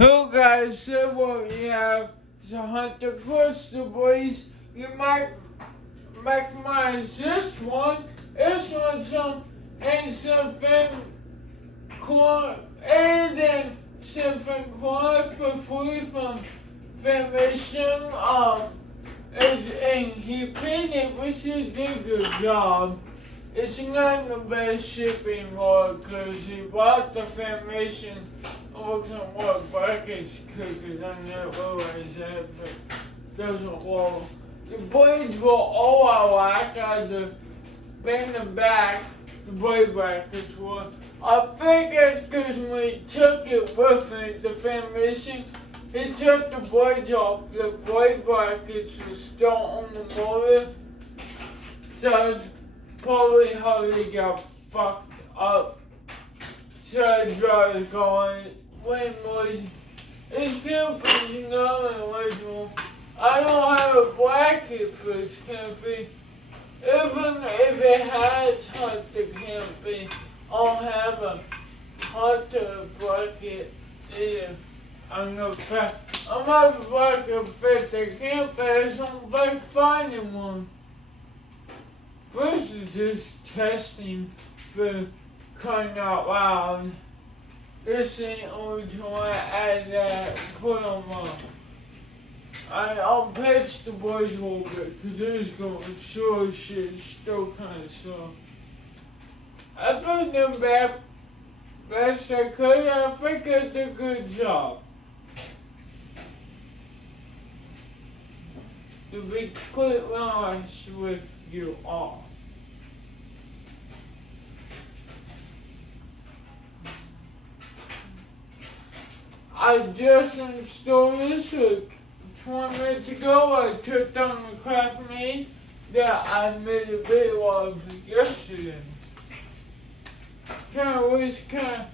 Hello guys, so what we have is a Hunter Cluster Boys. You might recognize this one. This one's something cool, and then something cool for free from Filmation. And he painted, which he did a good job. It's not the best shipping log because he bought the Filmation. Wasn't work buckets cooking, I never realized that, but doesn't work. The blades were all I like. I had to bend them back, the blade brackets were. I think it's because we took it with it, the Filmation. He took the blades off, the blade brackets were still on the motor. So that's probably how they got fucked up. So I tried to go in. When was it's still not original. I don't have a bracket for this camping. Even if it has Hunter camping, I don't have a Hunter bracket either. I'm not a bracket fit the camping, so I'm like finding one. This is just testing for crying out loud. This ain't only trying to add that, put them up. I'll patch the boys a little bit, because this going sure shit still kind of slow. I put them back best I could, and I think I did a good job. To be completely honest with you all. I just installed this 20 minutes ago. I took down the Craftmade that I made a video of yesterday. Kind of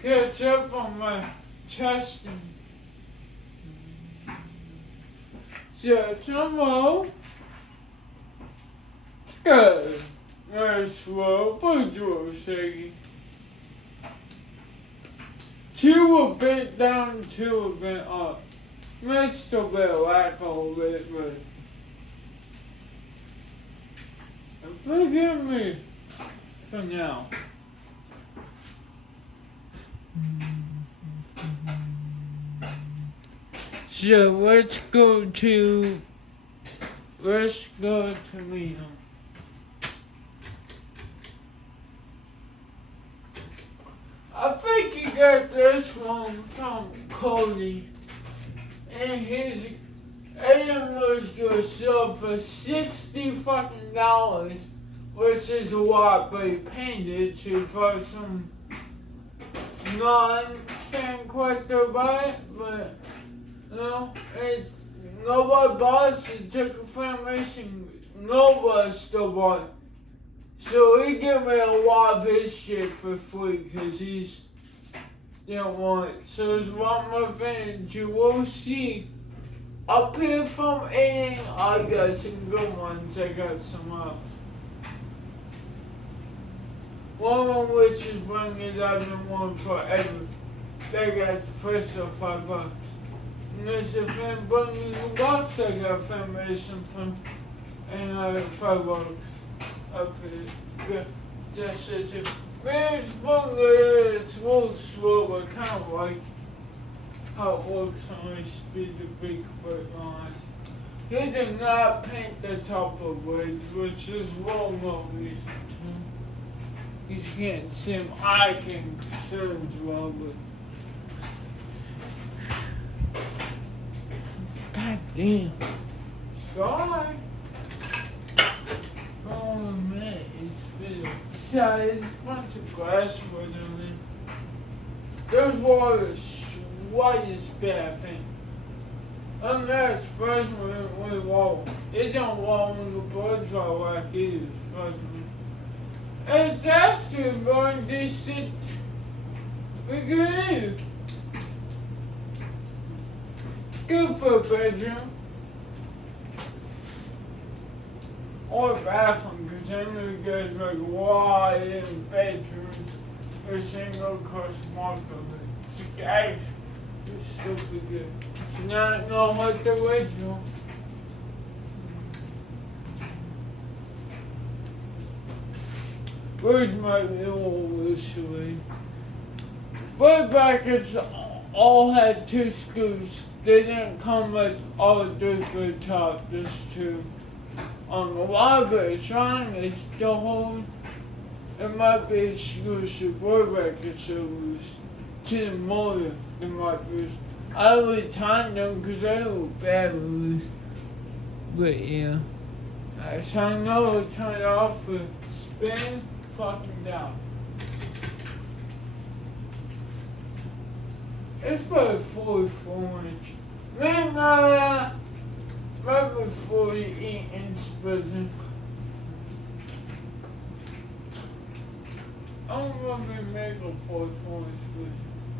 catch up on my testing. So tomorrow, good. Very slow, but you're shaky. Two a bit down, two a bit up. Might still be like a little bit, but forgive me for now. So let's go to Leo. I think he got this one from Cody, and his item was to sell for $60 fucking, which is a lot, but he painted to for some non-fan collector buy it, but you know, nobody bought it, so it took a Filmation, nobody still bought it. So he gave me a lot of his shit for free because he's didn't want it. So there's one more thing that you will see up here from Aiden. I got some good ones. I got some one of them which is one that I've been wanting forever. They got the first of $5. And there's a fan bringing the box I got Filmation from, and I got $5. Up it, good. Just as if it's a little slow, but kind of like how it works on the speed of big foot lines. He did not paint the top of blades, which is well no reason to. You can't see him. I can concerns well, but god damn. Sorry. Oh man, it's video. Yeah, it's a bunch of glass wood in there. There's water sweaty as bad, I think. Other than that, it's fresh when it really wall. It don't wall when the birds are like it is, surprisingly. And it's actually going decent. Look at it. Good for a bedroom. Or a bathroom, because I know you guys like wide in bedrooms or single cost mark of it. You guys It's super good. It's not no like the original. Where's my little recently? Way back, it's all had two screws. They didn't come with all the three for the top, just two. On the library trying is the whole. It might be exclusive. Way back, it's so loose. To the motor, it might be. I would time them because they were bad loose. But yeah. So I know it turned off for spin fucking down. It's probably 44 inch. Maybe 48 inch prison. I don't remember making a 44 inch prison.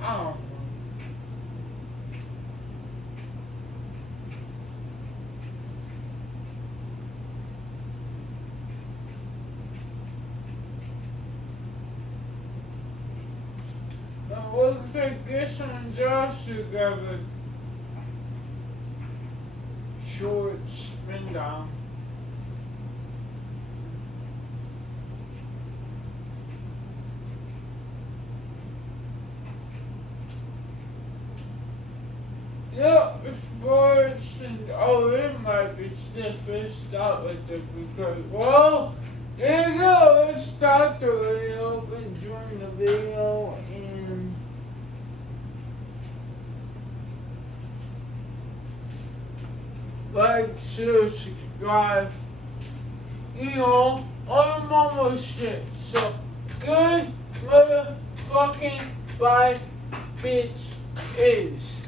I don't know. We'll take this one just together. Short spin down. Yeah, sports and it might be stiff. Let's start with it because well, there you go. Let's start the video and join the video and like, share, subscribe. You know, all the normal shit. So, good motherfucking bye, bitch is.